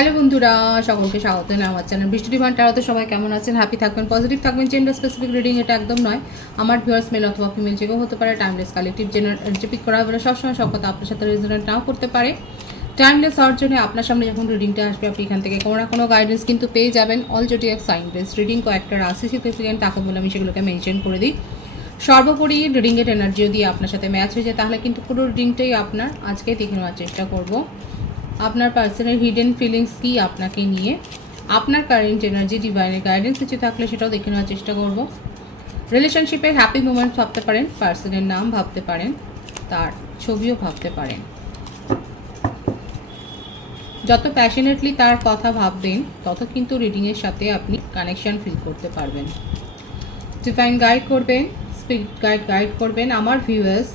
Hello বন্ধুরা, সকলকে স্বাগত জানাই আমার চ্যানেল বৃষ্টি ডিভাইন ট্যারোতে। সবাই কেমন আছেন? হ্যাপি থাকবেন, পজিটিভ থাকবেন। জেন্ডার স্পেসিফিক রিডিং এটা একদম নয়। আমার ভিউয়ার্স মেল অথবা ফিমেল যে কেউ হতে পারে। টাইমলেস কালেকটিভ জেনারেল পিক করা হবে সবসময় সব কথা আপনার সাথে রেজোনেট নাও করতে পারে। টাইমলেস হওয়ার জন্য আপনার সামনে যখন রিডিংটা আসবে আপনি এখান থেকে কোনো না কোনো গাইডেন্স কিন্তু পেয়ে যাবেন। All zodiac sign based reading কয়েকটা রাশি সিগনিফিকেন্ট তাকে বলে আমি সেগুলোকে মেনশন করে দিই। সর্বোপরি রিডিংয়ের এনার্জি যদি আপনার সাথে ম্যাচ হয়ে যায় তাহলে কিন্তু পুরো রিডিংটাই আপনার। আজকে দেখে নেওয়ার চেষ্টা করব আপনার পার্সোনাল হিডেন ফিলিংস কি আপনাকে নিয়ে, আপনার কারেন্ট এনার্জি, ডিভাইনের গাইডেন্স কিছু থাকলে সেটাও দেখে নেওয়ার চেষ্টা করব। রিলেশনশিপের হ্যাপি মোমেন্ট ভাবতে পারেন, পার্সনের নাম ভাবতে পারেন, তার ছবিও ভাবতে পারেন। যত প্যাশনেটলি তার কথা ভাববেন তত কিন্তু রিডিংয়ের সাথে আপনি কানেকশন ফিল করতে পারবেন। ডিভাইন গাইড করবেন, স্পিরিট গাইড করবেন আমার ভিউয়ার্স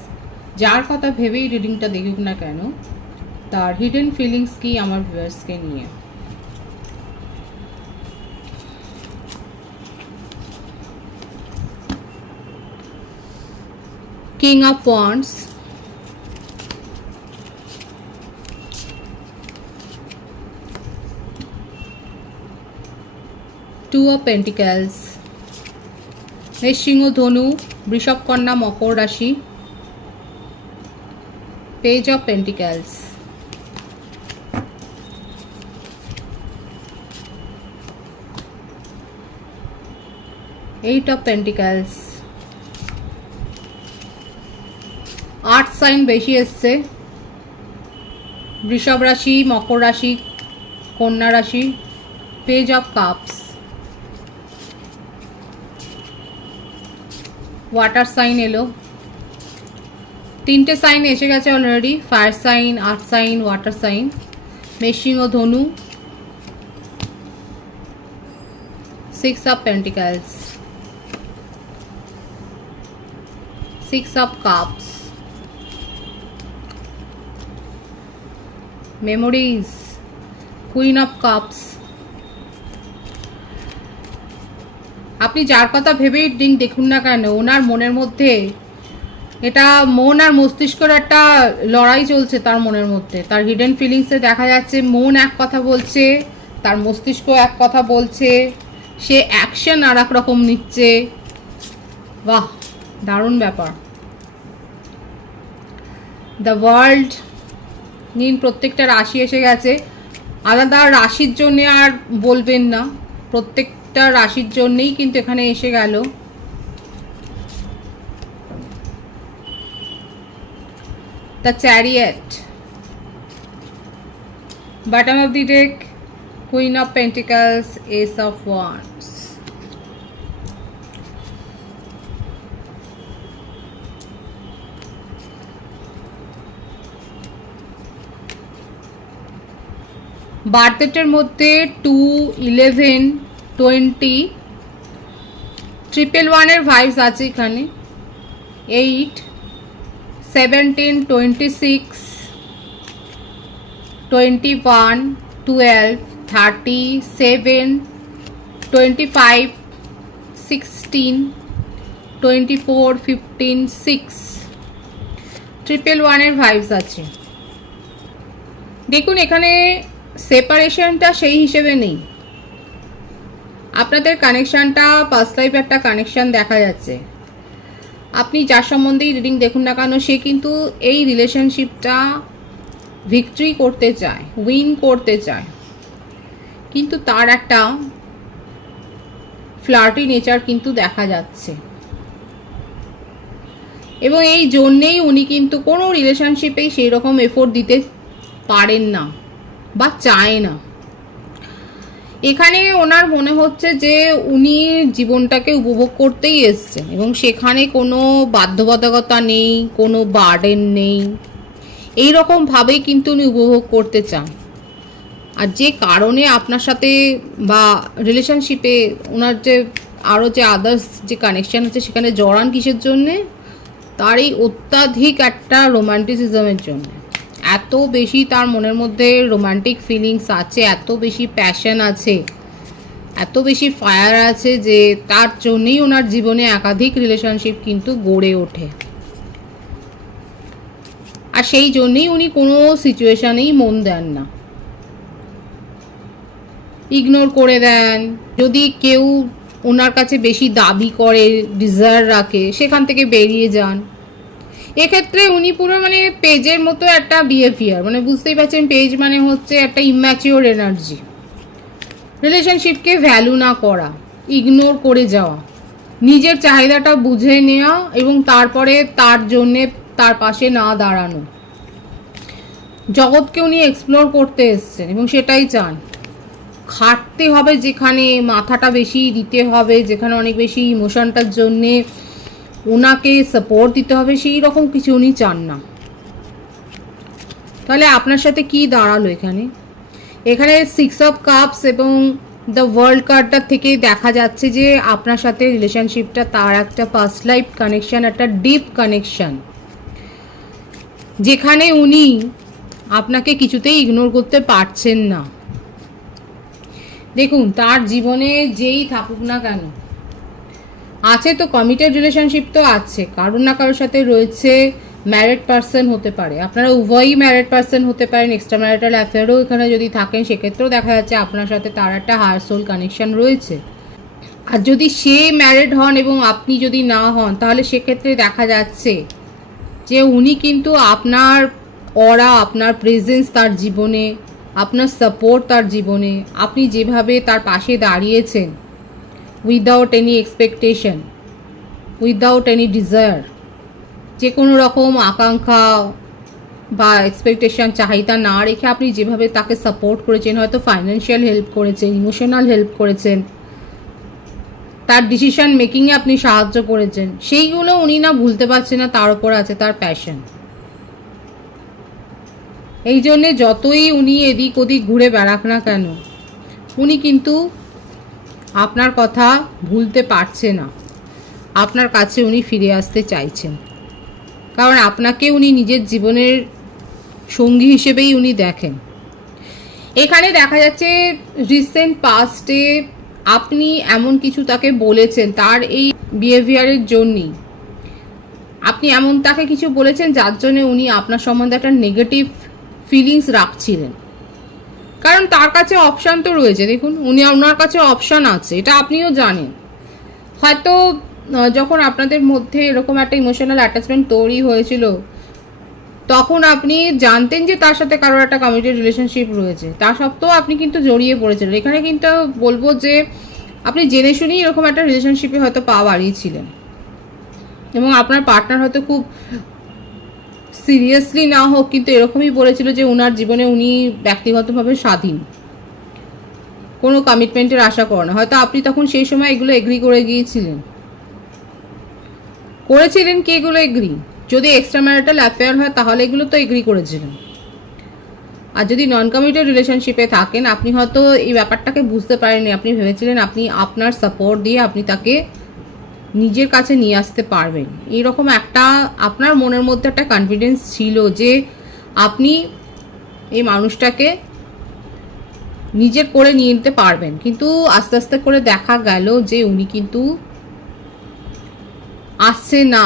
যার কথা ভেবেই রিডিংটা দেখুক না কেন, তার হিডেন ফিলিংস কি আমার ভিউয়ার্সকে নিয়ে। King of wands, two of pentacles, মেষ, সিংহ, ধনু, বৃষভ, কন্যা, মকর রাশি, page of pentacles, eight of pentacles. Earth sign বেশি এসছে, বৃষভ রাশি, মকর রাশি, কন্যা রাশি, page of cups. Water sign এলো, তিনটে সাইন এসে গেছে already, fire sign, earth sign, water sign. মেষ, সিংহ, ধনু, six of pentacles, six of cups, memories, queen of cups. আপনি যার কথা ভেবেই দেখুন না কেন, ওনার মনের মধ্যে এটা মন আর মস্তিষ্কের একটা লড়াই চলছে। তার মনের মধ্যে তার হিডেন ফিলিংসে দেখা যাচ্ছে মন এক কথা বলছে, তার মস্তিষ্ক এক কথা বলছে, সে অ্যাকশন আর এক রকম নিচ্ছে। বাহ, দারুণ ব্যাপার। দ্য ওয়ার্ল্ড নিন, প্রত্যেকটা রাশি এসে গেছে। আলাদা রাশির জন্য আর বলবেন না, প্রত্যেকটা রাশির জন্যই কিন্তু এখানে এসে গেল। The chariot, bottom of the deck, Queen of Pentacles, Ace of Wands. Birth ডেটের মধ্যে 2, 11, 20, 111 ভাইবস আছে এখানে। 8, 17, 26, 21, 12, 37, 25, 16, 24, 15, 6, 111 ভাইবস আছে। দেখুন এখানে সেপারেশনটা সেই হিসেবে নেই, আপনাদের কানেকশানটা পাস্ট লাইফ একটা কানেকশান দেখা যাচ্ছে। আপনি যার সম্বন্ধেই রিডিং দেখুন না কেন সে কিন্তু এই রিলেশনশিপটা ভিক্টরি করতে চায়, উইন করতে চায়, কিন্তু তার একটা ফ্লার্টি নেচার কিন্তু দেখা যাচ্ছে। এবং এই জন্যেই উনি কিন্তু কোনো রিলেশনশিপেই সেই রকম এফোর্ট দিতে পারেন না বা চায় না। এখানে ওনার মনে হচ্ছে যে উনি জীবনটাকে উপভোগ করতেই এসছেন এবং সেখানে কোনো বাধ্যবাধকতা নেই, কোনো বার্ডেন নেই, এই রকমভাবেই কিন্তু উনি উপভোগ করতে চান। আর যে কারণে আপনার সাথে বা রিলেশনশিপে ওনার যে আরও যে আদার্স যে কানেকশান আছে সেখানে জড়ান কিসের জন্যে, তার এই অত্যাধিক একটা রোম্যান্টিসিজমের জন্য। এত বেশি তার মনের মধ্যে রোম্যান্টিক ফিলিংস আছে, এত বেশি প্যাশন আছে, এত বেশি ফায়ার আছে যে তার জন্যই ওনার জীবনে একাধিক রিলেশনশিপ কিন্তু গড়ে ওঠে। আর সেই জন্যই উনি কোনো সিচুয়েশানেই মন দেন না। ইগনোর করে দেন। যদি কেউ ওনার কাছে বেশি দাবি করে, ডিজায়ার রাখে, সেখান থেকে বেরিয়ে যান। এক্ষেত্রে উনি পুরো মানে পেজের মতো একটা বিহেভিয়ার, মানে বুঝতেই পারছেন পেজ মানে হচ্ছে একটা ইম্যাচিওর এনার্জি। রিলেশনশিপকে ভ্যালু না করা, ইগনোর করে যাওয়া, নিজের চাহিদাটা বুঝে নেওয়া এবং তারপরে তার জন্যে তার পাশে না দাঁড়ানো। জগৎকে উনি এক্সপ্লোর করতে এসছেন এবং সেটাই চান। খাটতে হবে যেখানে, মাথাটা বেশি দিতে হবে যেখানে, অনেক বেশি ইমোশনটার জন্যে ওনাকে সাপোর্ট দিতে হবে, সেই রকম কিছু উনি চান না। তাহলে আপনার সাথে কি দাঁড়ালো এখানে? এখানে 6 অফ কাপস এবং দ্য ওয়ার্ল্ড কার্ডটা থেকে দেখা যাচ্ছে যে আপনার সাথে রিলেশনশিপটা তার একটা পাস্ট লাইফ কানেকশন, একটা ডিপ কানেকশন, যেখানে উনি আপনাকে কিছুতেই ইগনোর করতে পারছেন না। দেখুন, তার জীবনে যেই থাকুক না কেন, আছে তো কমিটেড রিলেশনশিপ তো আছে, কারোর না কারোর সাথে রয়েছে, ম্যারিড পার্সন হতে পারে, আপনারা উভয়ই ম্যারিড পার্সন হতে পারেন, এক্সট্রা ম্যারিটাল অ্যাফেয়ারও এখানে যদি থাকেন সেক্ষেত্রেও দেখা যাচ্ছে আপনার সাথে তার একটা হায়ার সোল কানেকশন রয়েছে। আর যদি সে ম্যারিড হন এবং আপনি যদি না হন, তাহলে সেক্ষেত্রে দেখা যাচ্ছে যে উনি কিন্তু আপনার অরা, আপনার প্রেজেন্স তার জীবনে, আপনার সাপোর্ট তার জীবনে, আপনি যেভাবে তার পাশে দাঁড়িয়েছেন without any expectation, without any desire, যে কোনো রকম আকাঙ্ক্ষা বা এক্সপেকটেশন, চাহিদা না রেখে আপনি যেভাবে তাকে সাপোর্ট করেছেন, হয়তো ফাইন্যান্সিয়াল হেল্প করেছেন, ইমোশনাল হেল্প করেছেন, তার ডিসিশন মেকিংয়ে আপনি সাহায্য করেছেন, সেইগুলো উনি না ভুলতে পারছেন না। তার উপর আছে তার প্যাশন। এই জন্যে যতই উনি এদিক ওদিক ঘুরে বেড়াক না কেন, উনি কিন্তু আপনার কথা ভুলতে পারছে না। আপনার কাছে উনি ফিরে আসতে চাইছেন, কারণ আপনাকে উনি নিজের জীবনের সঙ্গী হিসেবেই উনি দেখেন। এখানে দেখা যাচ্ছে রিসেন্ট পাস্টে আপনি এমন কিছু তাকে বলেছেন, তার এই বিহেভিয়ারের জন্যই আপনি এমন তাকে কিছু বলেছেন যার জন্য উনি আপনার সম্বন্ধে একটা নেগেটিভ ফিলিংস রাখছিলেন। কারণ তার কাছে অপশান তো রয়েছে, দেখুন ওনার কাছে অপশান আছে, এটা আপনিও জানেন। হয়তো যখন আপনাদের মধ্যে এরকম একটা ইমোশনাল অ্যাটাচমেন্ট তৈরি হয়েছিল, তখন আপনি জানতেন যে তার সাথে কারোর একটা কমিটেড রিলেশনশিপ রয়েছে, তা সত্ত্বেও আপনি কিন্তু জড়িয়ে পড়েছিলেন। এখানে কিন্তু বলবো যে আপনি জেনে শুনেই এরকম একটা রিলেশনশিপে হয়তো পা বাড়িয়েছিলেন এবং আপনার পার্টনার হয়তো খুব সিরিয়াসলি না হোক কিন্তু এরকমই বলেছিল যে ওনার জীবনে উনি ব্যক্তিগতভাবে স্বাধীন, কোনো কমিটমেন্টের আশা করে না। হয়তো আপনি তখন সেই সময় এগুলো এগ্রি করে গিয়েছিলেন। করেছিলেন কি এগুলো এগ্রি? যদি এক্সট্রা ম্যারিটাল অ্যাফেয়ার হয় তাহলে এগুলো তো এগ্রি করেছিলেন। আর যদি নন কমিটেড রিলেশনশিপে থাকেন, আপনি হয়তো এই ব্যাপারটাকে বুঝতে পারেননি। আপনি ভেবেছিলেন আপনি আপনার সাপোর্ট দিয়ে আপনি তাকে নিজের কাছে নিয়ে আসতে পারবেন, এইরকম একটা আপনার মনের মধ্যে একটা কনফিডেন্স ছিল যে আপনি এই মানুষটাকে নিজের করে নিয়ে নিতে পারবেন। কিন্তু আস্তে আস্তে করে দেখা গেল যে উনি কিন্তু আসছে না।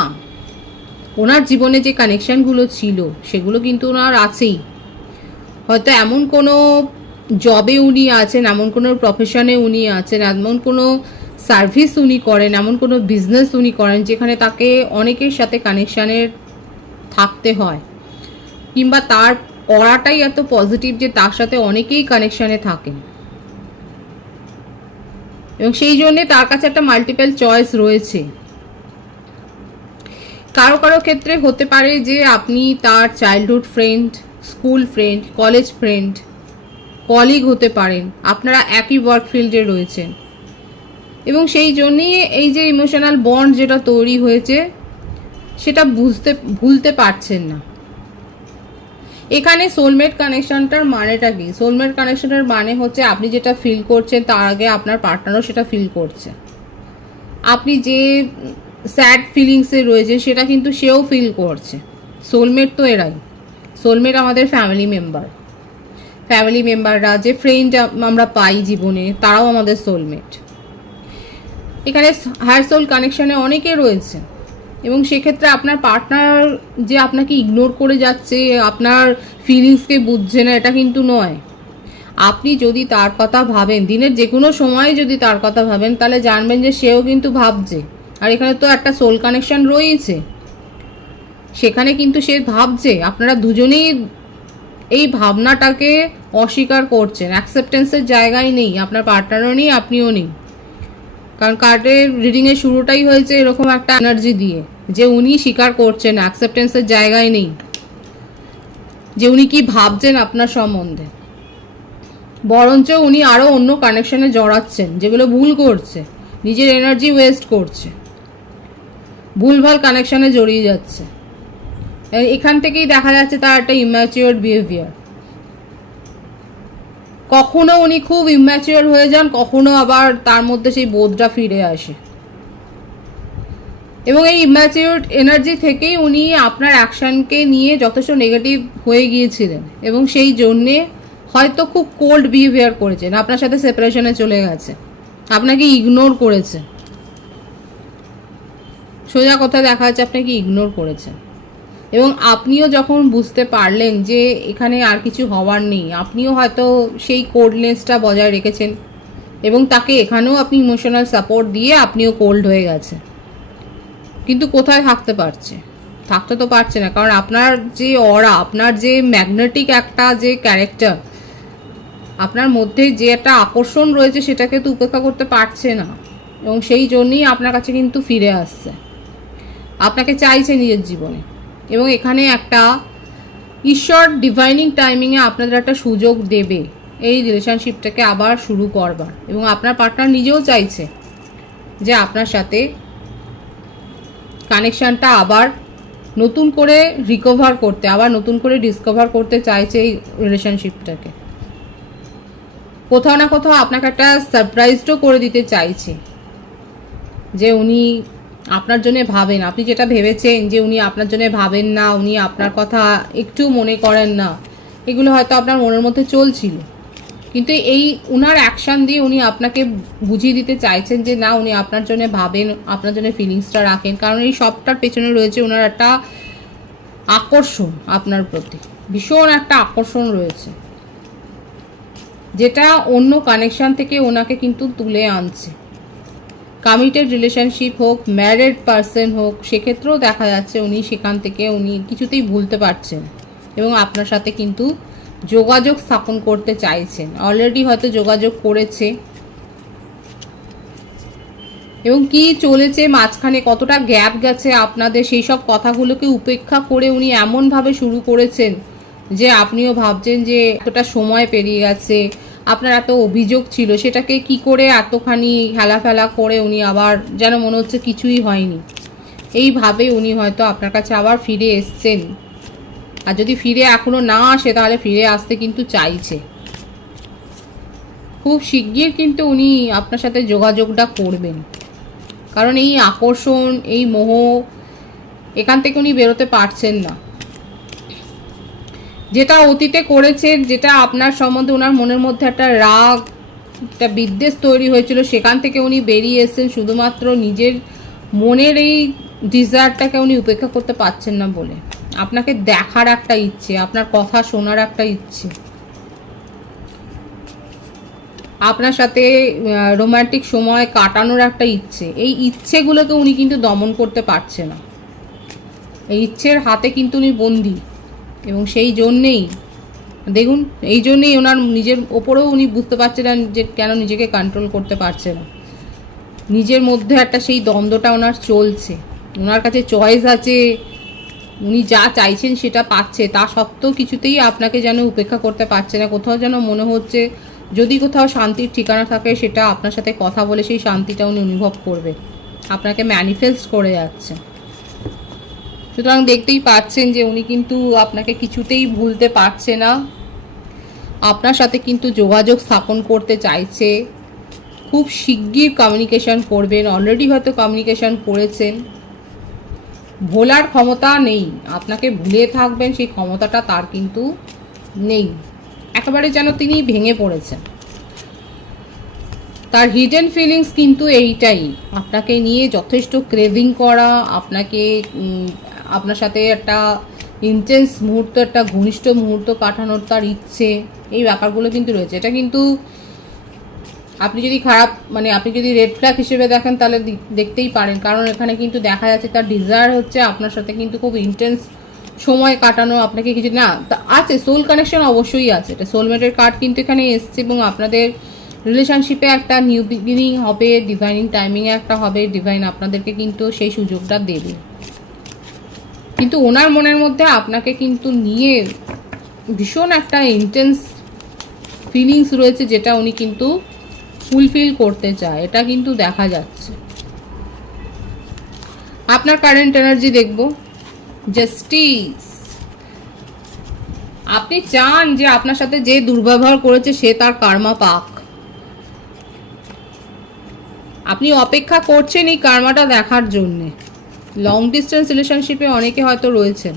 ওনার জীবনে যে কানেকশানগুলো ছিল সেগুলো কিন্তু ওনার আছেই। হয়তো এমন কোনো জবে উনি আছেন, এমন কোনো প্রফেশনে উনি আছেন, এমন কোনো সার্ভিস উনি করেন, এমন কোনো বিজনেস উনি করেন যেখানে তাকে অনেকের সাথে কানেকশানের থাকতে হয়, কিংবা তার অরাটাই এত পজিটিভ যে তার সাথে অনেকেই কানেকশানে থাকেন এবং সেই জন্যে তার কাছে একটা মাল্টিপল চয়েস রয়েছে। কারো কারো ক্ষেত্রে হতে পারে যে আপনি তার childhood friend, school friend, college friend, colleague হতে পারেন, আপনারা একই ওয়ার্ক ফিল্ডে রয়েছেন এবং সেই জন্যই এই যে ইমোশনাল বন্ড যেটা তৈরি হয়েছে সেটা ভুলতে পারছেন না। এখানে সোলমেট কানেকশনটার মানেটা কি? সোলমেট কানেকশনের মানে হচ্ছে আপনি যেটা ফিল করছেন তার আগে আপনার পার্টনারও সেটা ফিল করছে। আপনি যে স্যাড ফিলিংসে রয়েছে সেটা কিন্তু সেও ফিল করছে। সোলমেট তো এরাই। সোলমেট আমাদের ফ্যামিলি মেম্বাররা, যে ফ্রেন্ড আমরা পাই জীবনে, তারাও আমাদের সোলমেট। এখানে হায়ার সোল কানেকশনে অনেকে রয়েছে এবং সেক্ষেত্রে আপনার পার্টনার যে আপনাকে ইগনোর করে যাচ্ছে, আপনার ফিলিংসকে বুঝছে না, এটা কিন্তু নয়। আপনি যদি তার কথা ভাবেন, দিনের যে কোনো সময়ে যদি তার কথা ভাবেন, তাহলে জানবেন যে সেও কিন্তু ভাবছে। আর এখানে তো একটা সোল কানেকশন রয়েছে, সেখানে কিন্তু সে ভাবছে। আপনারা দুজনেই এই ভাবনাটাকে অস্বীকার করছেন, অ্যাকসেপ্টেন্সের জায়গায় নেই, আপনার পার্টনারও নেই, আপনিও নেই। কারণ কার্ডের রিডিংয়ের শুরুটাই হয়েছে এরকম একটা এনার্জি দিয়ে, যে উনি স্বীকার করছেন, অ্যাকসেপ্টেন্সের জায়গায় নেই, যে উনি কি ভাবছেন আপনার সম্বন্ধে। বরঞ্চ উনি আরও অন্য কানেকশনে জড়াচ্ছেন, যেগুলো ভুল করছে, নিজের এনার্জি ওয়েস্ট করছে, ভুলভাল কানেকশনে জড়িয়ে যাচ্ছে। এখান থেকেই দেখা যাচ্ছে তার একটা ইম্যাচিওর বিহেভিয়ার। কখনো উনি খুব ইম্যাচিওর হয়ে যান, কখনো আবার তার মধ্যে সেই বোধটা ফিরে আসে। এবং এই ইম্যাচিওর এনার্জি থেকেই উনি আপনার অ্যাকশনকে নিয়ে যথেষ্ট নেগেটিভ হয়ে গিয়েছিলেন, এবং সেই জন্যে হয়তো খুব কোল্ড বিহেভিয়ার করেছেন, আপনার সাথে সেপারেশনে চলে গেছে, আপনাকে ইগনোর করেছে। সোজা কথা দেখা যাচ্ছে আপনাকে ইগনোর করেছেন। এবং আপনিও যখন বুঝতে পারলেন যে এখানে আর কিছু হওয়ার নেই, আপনিও হয়তো সেই কোল্ডনেসটা বজায় রেখেছেন, এবং তাকে এখানেও আপনি ইমোশনাল সাপোর্ট দিয়ে আপনিও কোল্ড হয়ে গেছে। কিন্তু কোথায় থাকতে পারছে? থাকতে তো পারছে না, কারণ আপনার যে অরা, আপনার যে ম্যাগনেটিক একটা যে ক্যারেক্টার, আপনার মধ্যে যে একটা আকর্ষণ রয়েছে, সেটাকে তো উপেক্ষা করতে পারছে না, এবং সেই জন্যই আপনার কাছে কিন্তু ফিরে আসছে, আপনাকে চাইছে নিজের জীবনে। এবং এখানে একটা ঈশ্বর ডিভাইনিং টাইমিংয়ে আপনাদের একটা সুযোগ দেবে এই রিলেশনশিপটাকে আবার শুরু করবার। এবং আপনার পার্টনার নিজেও চাইছে যে আপনার সাথে কানেকশানটা আবার নতুন করে রিকভার করতে, আবার নতুন করে ডিসকভার করতে চাইছে এই রিলেশনশিপটাকে। কোথাও না কোথাও আপনাকে একটা সারপ্রাইজও করে দিতে চাইছে, যে উনি আপনার জন্য ভাবেন। আপনি যেটা ভেবেছেন যে উনি আপনার জন্য ভাবেন না, উনি আপনার কথা একটু মনে করেন না, এগুলো হয়তো আপনার মনের মধ্যে চলছিল, কিন্তু এই উনার অ্যাকশান দিয়ে উনি আপনাকে বুঝিয়ে দিতে চাইছেন যে না, উনি আপনার জন্য ভাবেন, আপনার জন্য ফিলিংসটা রাখেন। কারণ এই সবটার পেছনে রয়েছে ওনার একটা আকর্ষণ, আপনার প্রতি ভীষণ একটা আকর্ষণ রয়েছে, যেটা অন্য কানেকশান থেকে ওনাকে কিন্তু তুলে আনছে। কমিটেড রিলেশনশিপ হোক, ম্যারিড পারসন হোক, সেক্ষেত্রেও দেখা যাচ্ছে উনি সেখান থেকে উনি কিছুতেই ভুলতে পারছেন, এবং আপনার সাথে কিন্তু যোগাযোগ স্থাপন করতে চাইছেন। অলরেডি হয়তো যোগাযোগ করেছে, এবং কি চলেছে মাঝখানে, কতটা গ্যাপ গেছে আপনাদের, সেই সব কথাগুলোকে উপেক্ষা করে উনি এমনভাবে শুরু করেছেন যে আপনিও ভাবছেন যে এতটা সময় পেরিয়ে গেছে, আপনার এত অভিযোগ ছিল, সেটাকে কি করে এতখানি হেলাফেলা করে উনি আবার যেন মনে হচ্ছে কিছুই হয়নি। এইভাবে উনি হয়তো আপনার কাছে আবার ফিরে এসছেন, আর যদি ফিরে এখনও না আসে তাহলে ফিরে আসতে কিন্তু চাইছে। খুব শিগগির কিন্তু উনি আপনার সাথে যোগাযোগটা করবেন, কারণ এই আকর্ষণ, এই মোহ, এখান থেকে উনি বেরোতে পারছেন না। যেটা অতীতে করেছে, যেটা আপনার সম্বন্ধে ওনার মনের মধ্যে একটা রাগ, একটা বিদ্বেষ তৈরি হয়েছিল, সেখান থেকে উনি বেরিয়ে এসেছেন শুধুমাত্র নিজের মনের এই ডিজায়ারটাকে উনি উপেক্ষা করতে পারছেন না বলে। আপনাকে দেখার একটা ইচ্ছে, আপনার কথা শোনার একটা ইচ্ছে, আপনার সাথে রোমান্টিক সময় কাটানোর একটা ইচ্ছে, এই ইচ্ছেগুলোকে উনি কিন্তু দমন করতে পারছে না। এই ইচ্ছের হাতে কিন্তু উনি বন্দী, এবং সেই জন্যেই দেখুন, এই জন্যেই ওনার নিজের ওপরেও উনি বুঝতে পারছিলেন যে কেন নিজেকে কন্ট্রোল করতে পারছে না। নিজের মধ্যে একটা সেই দ্বন্দ্বটা ওনার চলছে, ওনার কাছে চয়েস আছে, উনি যা চাইছেন সেটা পাচ্ছে, তা সত্ত্বেও কিছুতেই আপনাকে যেন উপেক্ষা করতে পারছে না। কোথাও যেন মনে হচ্ছে যদি কোথাও শান্তির ঠিকানা থাকে, সেটা আপনার সাথে কথা বলে সেই শান্তিটা উনি অনুভব করবে, আপনাকে ম্যানিফেস্ট করে যাচ্ছে। সুতরাং দেখতেই পাচ্ছেন যে উনি কিন্তু আপনাকে কিছুতেই ভুলতে পারছে না, আপনার সাথে কিন্তু যোগাযোগ স্থাপন করতে চাইছে, খুব শিগগির কমিউনিকেশন করবেন, অলরেডি হয়তো কমিউনিকেশন করেছেন। ভোলার ক্ষমতা নেই, আপনাকে ভুলে থাকবেন সেই ক্ষমতাটা তার কিন্তু নেই, একেবারে যেন তিনি ভেঙে পড়েছেন। তার হিডেন ফিলিংস কিন্তু এইটাই, আপনাকে নিয়ে যথেষ্ট ক্রেভিং করা, আপনাকে আপনার সাথে একটা ইন্টেন্স মুহূর্ত, একটা ঘনিষ্ঠ মুহূর্ত কাটানোর তার ইচ্ছে, এই ব্যাপারগুলো কিন্তু রয়েছে। এটা কিন্তু আপনি যদি খারাপ আপনি যদি রেড ফ্ল্যাগ হিসেবে দেখেন তাহলে দেখতেই পারেন, কারণ এখানে কিন্তু দেখা যাচ্ছে তার ডিজায়ার হচ্ছে আপনার সাথে কিন্তু খুব ইন্টেন্স সময় কাটানো, আপনাকে কিছু না আছে, সোল কানেকশন অবশ্যই আছে, এটা সোলমেটের কার্ড কিন্তু এখানে এসছে, এবং আপনাদের রিলেশনশিপে একটা নিউ বিগিনিং হবে, ডিভাইনিং টাইমিংয়ে একটা হবে, ডিভাইন আপনাদেরকে কিন্তু সেই সুযোগটা দেবে। কিন্তু ওনার মনের মধ্যে আপনাকে কিন্তু নিয়ে ভীষণ একটা ইন্টেন্স ফিলিংস রয়েছে, যেটা উনি কিন্তু ফুলফিল করতে চায়, এটা কিন্তু দেখা যাচ্ছে। আপনার কারেন্ট এনার্জি দেখব, জাস্টিস। আপনি চান যে আপনার সাথে যে দুর্ব্যবহার করেছে সে তার কার্মা পাক। আপনি অপেক্ষা করছেন এই কার্মাটা দেখার জন্যে। লং ডিস্টেন্স রিলেশনশিপে অনেকে হয়তো রয়েছেন,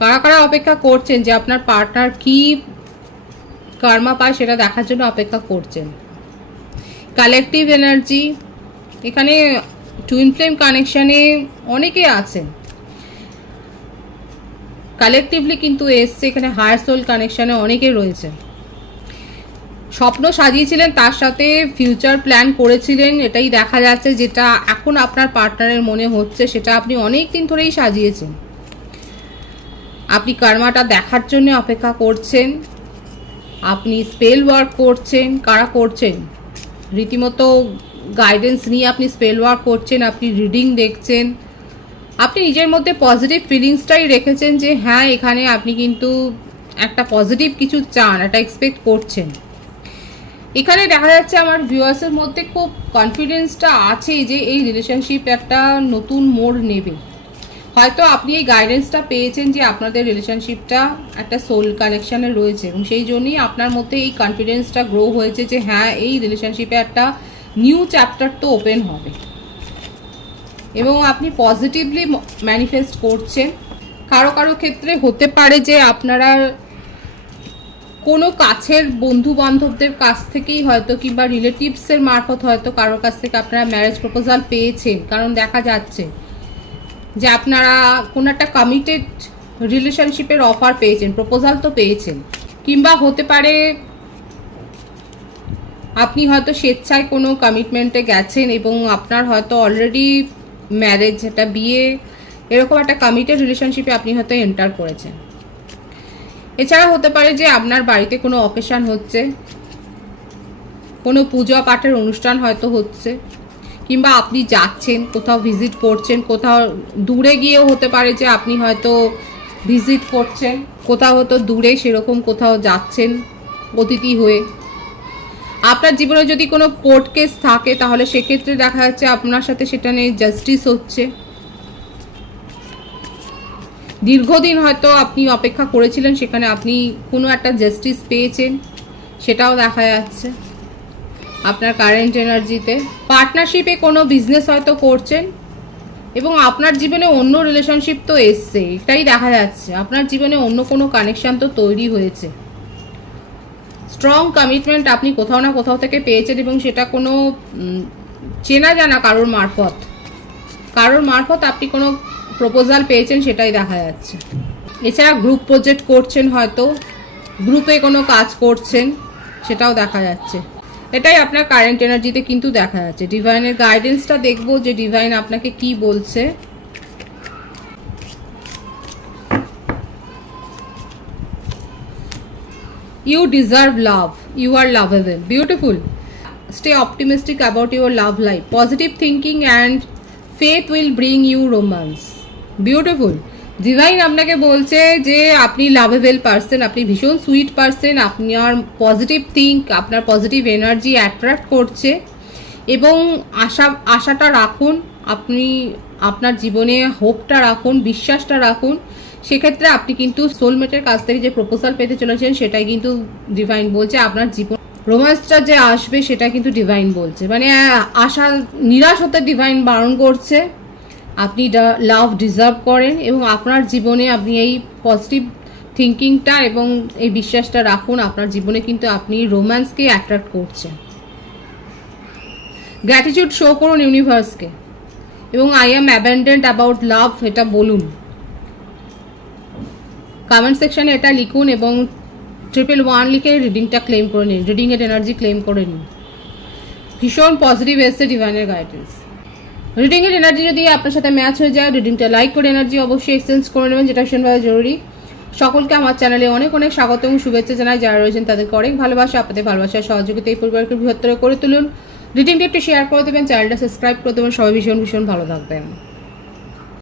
কারা কারা অপেক্ষা করছেন যে আপনার পার্টনার কি কার্মা পায় সেটা দেখার জন্য অপেক্ষা করছেন। কালেকটিভ এনার্জি, এখানে টুইন ফ্লেম কানেকশানে অনেকে আছেন, কালেকটিভলি কিন্তু এসছে এখানে। হায়ার সোল কানেকশানে অনেকে রয়েছে, স্বপ্ন সাজিয়েছিলেন, তার সাথে ফিউচার প্ল্যান করেছিলেন, এটাই দেখা যাচ্ছে। যেটা এখন আপনার পার্টনারের মনে হচ্ছে সেটা আপনি অনেক দিন ধরেই সাজিয়েছেন। আপনি কার্মাটা দেখার জন্য অপেক্ষা করছেন, আপনি স্পেল ওয়ার্ক করছেন। কারা করছেন? রীতিমতো গাইডেন্স নিয়ে আপনি স্পেল ওয়ার্ক করছেন, আপনি রিডিং দেখছেন, আপনি নিজের মধ্যে পজিটিভ ফিলিংসটাই রেখেছেন যে হ্যাঁ এখানে আপনি কিন্তু একটা পজিটিভ কিছু চান, একটা এক্সপেক্ট করছেন। এখানে দেখা যাচ্ছে আমার ভিউয়ার্সের মধ্যে খুব কনফিডেন্সটা আছে যে এই রিলেশনশিপ একটা নতুন মোড় নেবে। হয়তো আপনি এই গাইডেন্সটা পেয়েছেন যে আপনাদের রিলেশনশিপটা একটা সোল কানেকশানে রয়েছে, এবং সেই জন্যই আপনার মধ্যে এই কনফিডেন্সটা গ্রো হয়েছে যে হ্যাঁ এই রিলেশনশিপে একটা নিউ চ্যাপ্টার তো ওপেন হবে, এবং আপনি পজিটিভলি ম্যানিফেস্ট করছেন। কারো কারো ক্ষেত্রে হতে পারে যে আপনারা কোনো কাছের বন্ধু বান্ধবদের কাছ থেকেই হয়তো কিংবা রিলেটিভসের মারফত হয়তো কারোর কাছ থেকে আপনারা ম্যারেজ প্রপোজাল পেয়েছেন, কারণ দেখা যাচ্ছে যে আপনারা কোনো একটা কমিটেড রিলেশনশিপের অফার পেয়েছেন, প্রপোজাল তো পেয়েছেন। কিংবা হতে পারে আপনি হয়তো স্বেচ্ছায় কোনো কমিটমেন্টে গেছেন এবং আপনার হয়তো অলরেডি ম্যারেজ, একটা বিয়ে, এরকম একটা কমিটেড রিলেশনশিপে আপনি হয়তো এন্টার করেছেন। এছাড়া হতে পারে যে আপনার বাড়িতে কোনো অকেশন হচ্ছে, কোনো পূজা পাঠের অনুষ্ঠান হয়তো হচ্ছে, কিংবা আপনি যাচ্ছেন কোথাও ভিজিট করছেন, কোথাও দূরে গিয়েও হতে পারে যে আপনি হয়তো ভিজিট করছেন, কোথাও হয়তো দূরে সেরকম কোথাও যাচ্ছেন অতিথি হয়ে। আপনার জীবনে যদি কোনো কোর্ট কেস থাকে তাহলে সেক্ষেত্রে দেখা যাচ্ছে আপনার সাথে সেটা নিয়ে জাস্টিস হচ্ছে। দীর্ঘদিন হয়তো আপনি অপেক্ষা করেছিলেন, সেখানে আপনি কোনো একটা জাস্টিস পেয়েছেন, সেটাও দেখা যাচ্ছে আপনার কারেন্ট এনার্জিতে। পার্টনারশিপে কোনো বিজনেস হয়তো করছেন, এবং আপনার জীবনে অন্য রিলেশনশিপ তো এসছে, এটাই দেখা যাচ্ছে। আপনার জীবনে অন্য কোনো কানেকশান তো তৈরি হয়েছে। স্ট্রং কমিটমেন্ট আপনি কোথাও না কোথাও থেকে পেয়েছেন, এবং সেটা কোনো চেনা জানা কারোর মারফত আপনি কোনো প্রপোজাল পেয়েছেন, সেটাই দেখা যাচ্ছে। এছাড়া গ্রুপ প্রজেক্ট করছেন, হয়তো গ্রুপে কোনো কাজ করছেন, সেটাও দেখা যাচ্ছে। এটাই আপনার কারেন্ট এনার্জিতে কিন্তু দেখা যাচ্ছে। ডিভাইনের গাইডেন্সটা দেখবো যে ডিভাইন আপনাকে কি বলছে। You deserve love. You are lovable. Beautiful. Stay optimistic about your love life. Positive thinking and faith will bring you romance. Beautiful. Divine আপনাকে বলছে যে আপনি লাভেবল পারসন, আপনি ভীষণ সুইট পারসন, আপনার পজিটিভ থিঙ্ক, আপনার পজিটিভ এনার্জি অ্যাট্রাক্ট করছে, এবং আশাটা রাখুন, আপনি আপনার জীবনে হোপটা রাখুন, বিশ্বাসটা রাখুন। সেক্ষেত্রে আপনি কিন্তু সোলমেটের কাছ থেকে যে প্রপোজাল পেতে চলেছেন সেটাই কিন্তু ডিভাইন বলছে। আপনার জীবন রোম্যান্সটা যে আসবে সেটা কিন্তু ডিভাইন বলছে, নিরাশ হতে ডিভাইন বারণ করছে। আপনি লাভ ডিজার্ভ করেন, এবং আপনার জীবনে আপনি এই পজিটিভ থিঙ্কিংটা এবং এই বিশ্বাসটা রাখুন, আপনার জীবনে কিন্তু আপনি রোম্যান্সকে অ্যাট্রাক্ট করছেন। গ্র্যাটিটিউড শো করুন ইউনিভার্সকে, এবং আই অ্যাম অ্যাবেন্ডেন্ট অ্যাবাউট লাভ এটা বলুন। কমেন্ট সেকশনে এটা লিখুন এবং 111 লিখে রিডিংটা ক্লেম করে নিন, রিডিংয়ের এনার্জি ক্লেম করে নিন। ভীষণ পজিটিভ এসছে ডিভাইনের গাইডেন্স। রিডিংয়ের এনার্জি যদি আপনার সাথে ম্যাচ হয়ে যায়, রিডিংটা লাইক করে এনার্জি অবশ্যই এক্সচেঞ্জ করে নেবেন, যেটা ভীষণভাবে জরুরি। সকলকে আমার চ্যানেলে অনেক অনেক স্বাগত এবং শুভেচ্ছা জানাই। যারা রয়েছেন তাদেরকে অনেক ভালোবাসা, আপনাদের ভালোবাসার সহযোগিতা এই পরিবারকে বৃহত্তর করে তুলুন। রিডিংটা একটু শেয়ার করে দেবেন, চ্যানেলটা সাবস্ক্রাইব করে দেবেন। সবাই ভীষণ ভীষণ ভালো থাকবেন।